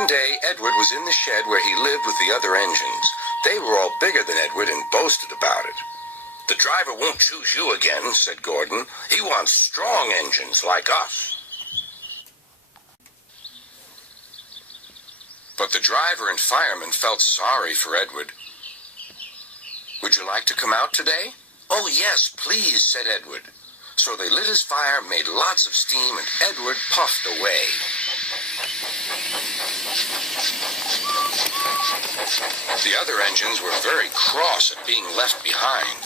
One day, Edward was in the shed where he lived with the other engines. They were all bigger than Edward and boasted about it. "The driver won't choose you again," said Gordon. "He wants strong engines like us." But the driver and fireman felt sorry for Edward. "Would you like to come out today?" "Oh, yes, please," said Edward. So they lit his fire, made lots of steam, and Edward puffed away. The other engines were very cross at being left behind.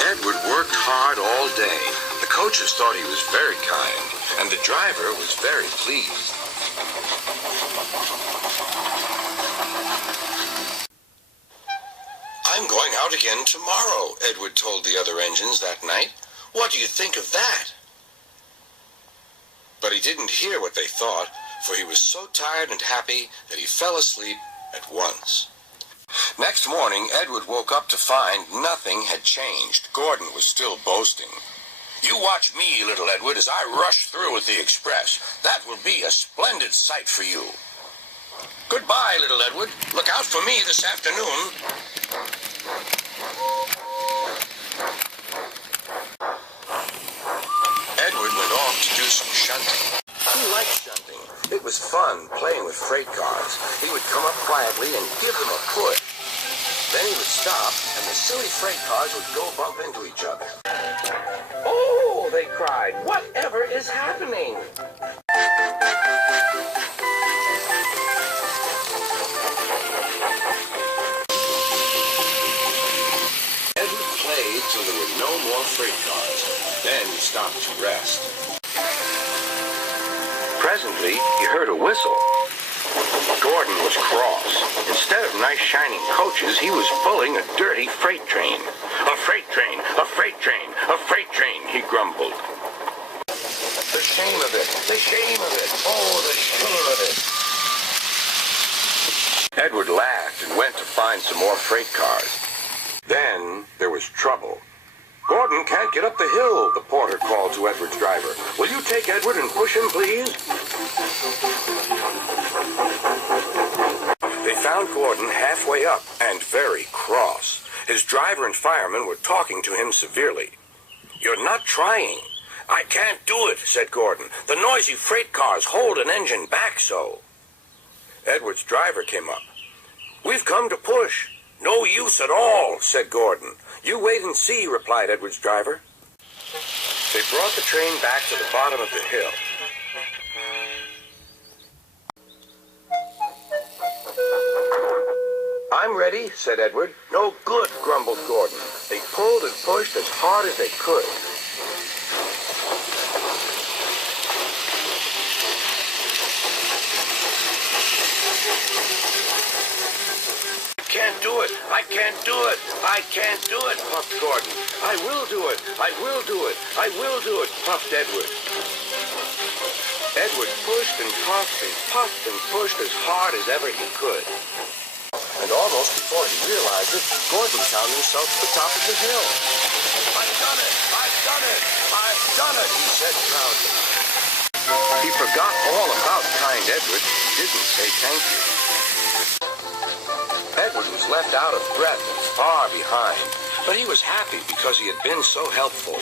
Edward worked hard all day. The coaches thought he was very kind, and the driver was very pleased. "I'm going out again tomorrow," Edward told the other engines that night. "What do you think of that?" But he didn't hear what they thought, for he was so tired and happy that he fell asleep at once. Next morning, Edward woke up to find nothing had changed. Gordon was still boasting. "You watch me, little Edward, as I rush through with the express. That will be a splendid sight for you. Goodbye, little Edward. Look out for me this afternoon." Edward went off to do some shunting. He liked shunting. It was fun playing with freight cars. He would come up quietly and give them a push. Then he would stop, and the silly freight cars would go bump into each other. "Oh!" they cried. "Whatever is happening?" Edward played till there were no more freight cars. Then he stopped to rest. Presently, he heard a whistle. Gordon was cross. Instead of nice shining coaches, he was pulling a dirty freight train. "A freight train, a freight train, a freight train," he grumbled. "The shame of it, the shame of it, oh, the shame of it." Edward laughed and went to find some more freight cars. Then there was trouble. "Gordon can't get up the hill," the porter called to Edward's driver. "Will you take Edward and push him, please?" They found Gordon halfway up and very cross. His driver and fireman were talking to him severely. "You're not trying." "I can't do it," said Gordon. "The noisy freight cars hold an engine back so." Edward's driver came up. "We've come to push." "No use at all," said Gordon. "You wait and see," replied Edward's driver. They brought the train back to the bottom of the hill. "I'm ready," said Edward. "No good," grumbled Gordon. They pulled and pushed as hard as they could. "I can't do it, I can't do it, I can't do it," puffed Gordon. "I will do it, I will do it, I will do it," puffed Edward. Edward pushed and puffed and pushed as hard as ever he could. And almost before he realized it, Gordon found himself at the top of the hill. "I've done it! I've done it! I've done it!" he said proudly. He forgot all about kind Edward. He didn't say thank you. Edward was left out of breath and far behind, but he was happy because he had been so helpful.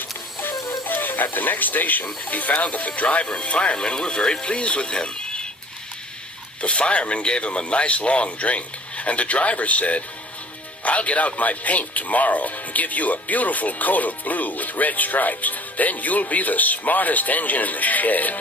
At the next station, he found that the driver and fireman were very pleased with him. The fireman gave him a nice long drink, and the driver said, "I'll get out my paint tomorrow and give you a beautiful coat of blue with red stripes. Then you'll be the smartest engine in the shed."